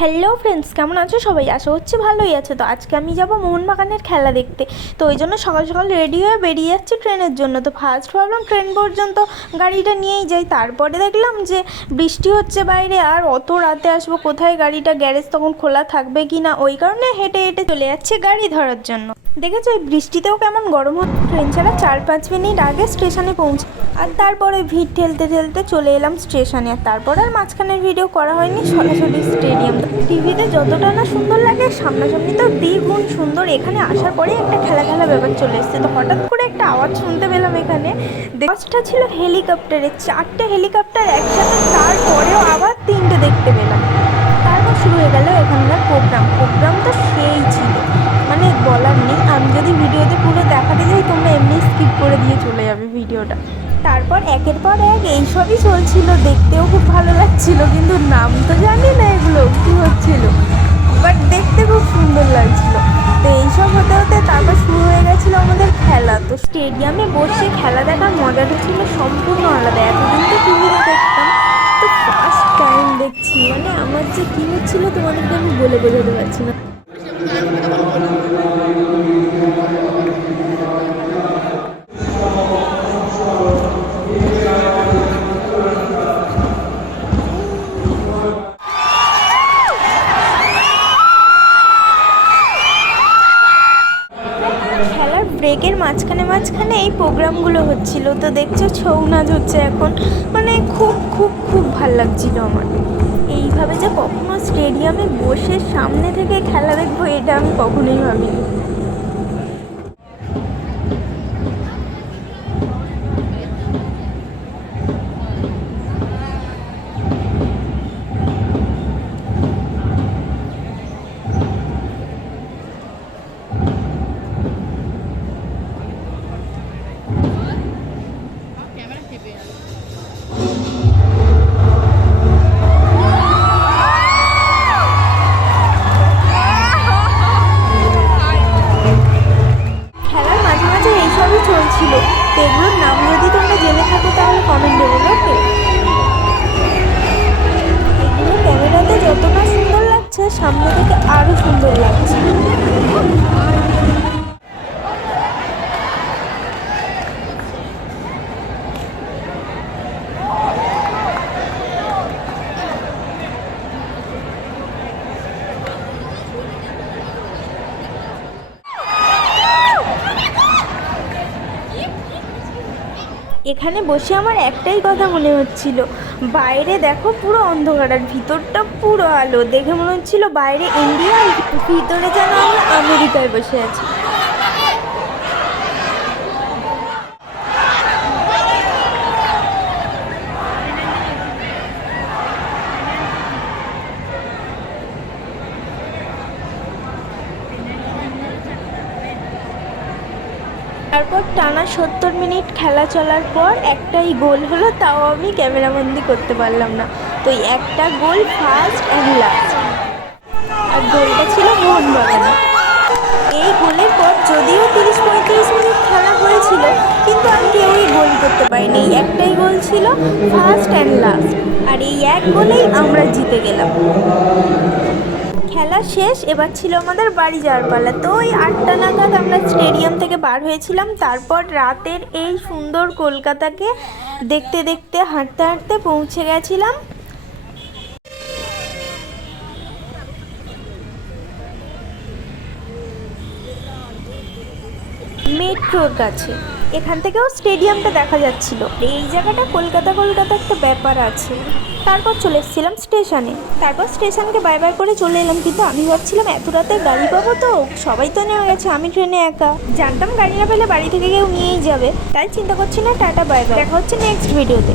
Hello friends কেমন আছো সবাই? আসো হচ্ছে ভালোই আছে। তো আজকে আমি যাব মোহনবাগানের খেলা দেখতে। তো ওই জন্য সকাল সকাল রেডি হয়ে বেরিয়ে যাচ্ছি ট্রেনের জন্য। তো ফার্স্ট ভাবলাম ট্রেন পর্যন্ত গাড়িটা নিয়েই যাই। তারপরে দেখলাম যে বৃষ্টি হচ্ছে বাইরে, আর অত রাতে আসব কোথায়? গাড়িটা গ্যারেজ তখন খোলা থাকবে কি না ওই কারণে হেঁটে হেঁটে চলে যাচ্ছে গাড়ি ধরার জন্য। দেখেছ, এই বৃষ্টিতেও কেমন গরম হচ্ছে ট্রেন ছাড়া চার পাঁচ মিনিট আগে স্টেশনে পৌঁছে আর তারপরে ভিড় ঠেলতে ঠেলতে চলে এলাম স্টেশনে। আর তারপর আর মাঝখানের ভিডিও করা হয়নি, সরাসরি স্টেডিয়াম। টিভিতে যতটা না সুন্দর লাগে, সামনাসামনি তো দ্বিগুণ সুন্দর। এখানে আসার পরে একটা খেলা খেলা ব্যাপার চলে এসছে। তো হঠাৎ করে একটা আওয়াজ শুনতে পেলাম এখানে। আওয়াজটা ছিল হেলিকপ্টারে। চারটে হেলিকপ্টার একসাথে, তারপরেও আবার তিনটে দেখতে পেলাম। তারপর শুরু হয়ে গেল এখানকার প্রোগ্রাম। প্রোগ্রাম তো সেই ছিল। যাবে ভিডিওটা। তারপর একের পর এক এইসবই চলছিল, দেখতেও খুব ভালো লাগছিল, কিন্তু নাম তো জানি না এগুলো, কী হচ্ছিল। বাট দেখতে খুব সুন্দর লাগছিল। তো এইসব হতে হতে তারপর শুরু হয়ে গেছিল আমাদের খেলা। তো স্টেডিয়ামে বসে খেলা দেখার মজাটা ছিল সম্পূর্ণ আলাদা। এতদিন তো টিভিতে দেখতাম। তো ফার্স্ট টাইম দেখছি মানে আমার যে কী হচ্ছিল তোমাদেরকে আমি বলে বোঝাতে পারছি না। ব্রেকের মাঝখানে মাঝখানে এই প্রোগ্রামগুলো হচ্ছিল। তো দেখছ, ছৌ নাচ হচ্ছে এখন। মানে খুব খুব খুব ভালো লাগছিল আমার। এইভাবে যে কখনো স্টেডিয়ামে বসে সামনে থেকে খেলা দেখব, এটা আমি কখনোই ভাবিনি। তো এগুলোর নাম যদি তোমরা জেনে থাকো তাহলে কমেন্ট বলো ওকে? এগুলো ক্যামেরাতে যতটা সুন্দর লাগছে, সামনে থেকে আরও সুন্দর লাগছে। এখানে বসে আমার একটাই কথা মনে হচ্ছিল। বাইরে দেখো পুরো অন্ধকার আর ভিতরটা পুরো আলো। দেখে মনে হচ্ছিল বাইরে ইন্ডিয়া ভিতরে যেন আমি আমেরিকায় বসে আছি। তারপর টানা সত্তর মিনিট খেলা চলার পর একটাই গোল হলো, তাও আমি ক্যামেরাবন্দি করতে পারলাম না। তো একটা গোল ফার্স্ট অ্যান্ড লাস্ট আর গোলটা ছিল মোহনবাগানে এই গোলের পর যদিও তিরিশ পঁয়ত্রিশ মিনিট খেলা হয়েছিল, কিন্তু আর কেউই গোল করতে পারিনি। এই একটাই গোল ছিল ফার্স্ট অ্যান্ড লাস্ট আর এই এক গোলেই আমরা জিতে গেলাম। খেলা শেষ, এবার ছিল আমাদের বাড়ি যাওয়ার পালা। তো ওই আটটা নাগাদ আমরা স্টেডিয়াম থেকে বার হয়েছিলাম। তারপর রাতের এই সুন্দর কলকাতাকে দেখতে দেখতে, হাঁটতে হাঁটতে পৌঁছে গেছিলাম। মেট্রোর কাছে। এখান থেকেও স্টেডিয়ামটা দেখা যাচ্ছিল। এই জায়গাটা কলকাতা কলকাতা একটা ব্যাপার আছে। তারপর চলে এসেছিলাম স্টেশনে। তারপর স্টেশনকে বাই বাই করে চলে এলাম, কিন্তু আমি ভাবছিলাম, এত রাতে গাড়ি পাবো তো? সবাই তো নেমে গেছে, আমি ট্রেনে একা। জানতাম গাড়ি না পেলে বাড়ি থেকে কেউ নিয়েই যাবে, তাই চিন্তা করছি না, টাটা, বাই বাই। দেখা হচ্ছে নেক্সট ভিডিওতে